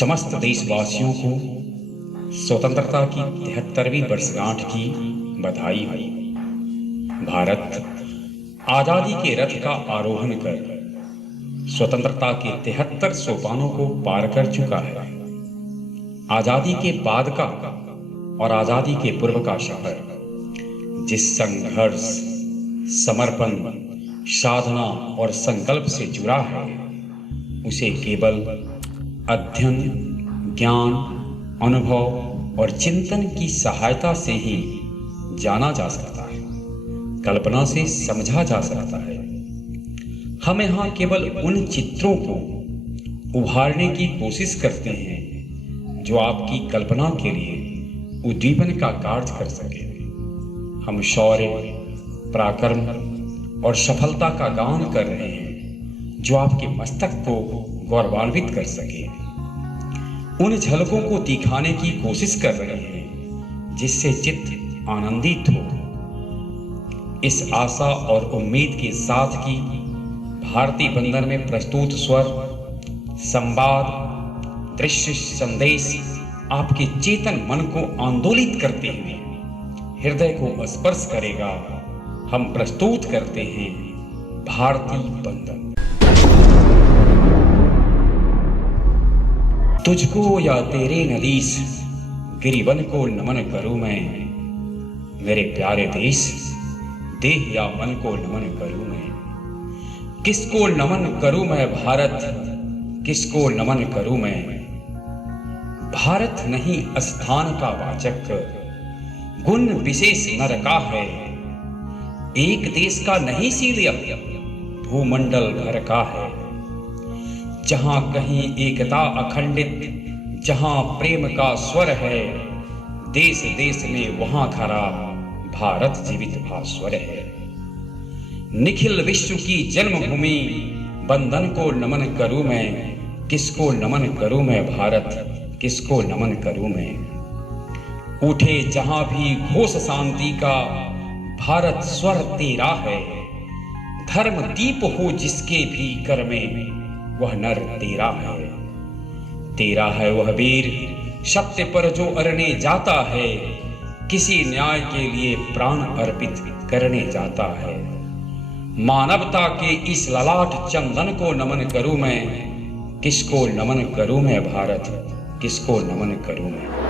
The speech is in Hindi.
समस्त देशवासियों को स्वतंत्रता की 73वीं वर्षगांठ की बधाई हो। भारत आजादी के रथ का आरोहण कर स्वतंत्रता के 73 सोपानों को पार कर चुका है। आजादी के बाद का और आजादी के पूर्व का शहर जिस संघर्ष, समर्पण, साधना और संकल्प से जुड़ा है, उसे केवल अध्ययन, ज्ञान, अनुभव और चिंतन की सहायता से ही जाना जा सकता है, कल्पना से समझा जा सकता है। हम यहाँ केवल उन चित्रों को उभारने की कोशिश करते हैं जो आपकी कल्पना के लिए उद्दीपन का कार्य कर सके। हम शौर्य, पराक्रम और सफलता का गान कर रहे हैं जो आपके मस्तक को गौरवान्वित कर सके। उन झलकों को दिखाने की कोशिश कर रहे हैं जिससे चित्त आनंदित हो। इस आशा और उम्मीद के साथ कि भारतीय बंधन में प्रस्तुत स्वर, संवाद, दृश्य, संदेश आपके चेतन मन को आंदोलित करते हुए हृदय को स्पर्श करेगा। हम प्रस्तुत करते हैं भारतीय बंधन। तुझको या तेरे नदीस गिरिवन को नमन करूं मैं, मेरे प्यारे देश देह या मन को नमन करूं मैं। किसको नमन करूं मैं भारत, किसको नमन करूं मैं। भारत नहीं स्थान का वाचक, गुण विशेष नर का है। एक देश का नहीं सीलिया, भूमंडल भर का है। जहां कहीं एकता अखंडित, जहां प्रेम का स्वर है, देश देश में वहां खरा भारत जीवित भास्वर है। निखिल विश्व की जन्मभूमि बंधन को नमन करूं मैं, किसको नमन करूं मैं भारत, किसको नमन करूं मैं। उठे जहां भी घोष शांति का, भारत स्वर तेरा है। धर्म दीप हो जिसके भी कर में, वह नर तेरा है। तेरा है वह वीर सत्य पर जो अरने जाता है, किसी न्याय के लिए प्राण अर्पित करने जाता है। मानवता के इस ललाट चंदन को नमन करूं मैं, किसको नमन करूं मैं भारत, किसको नमन करूं मैं।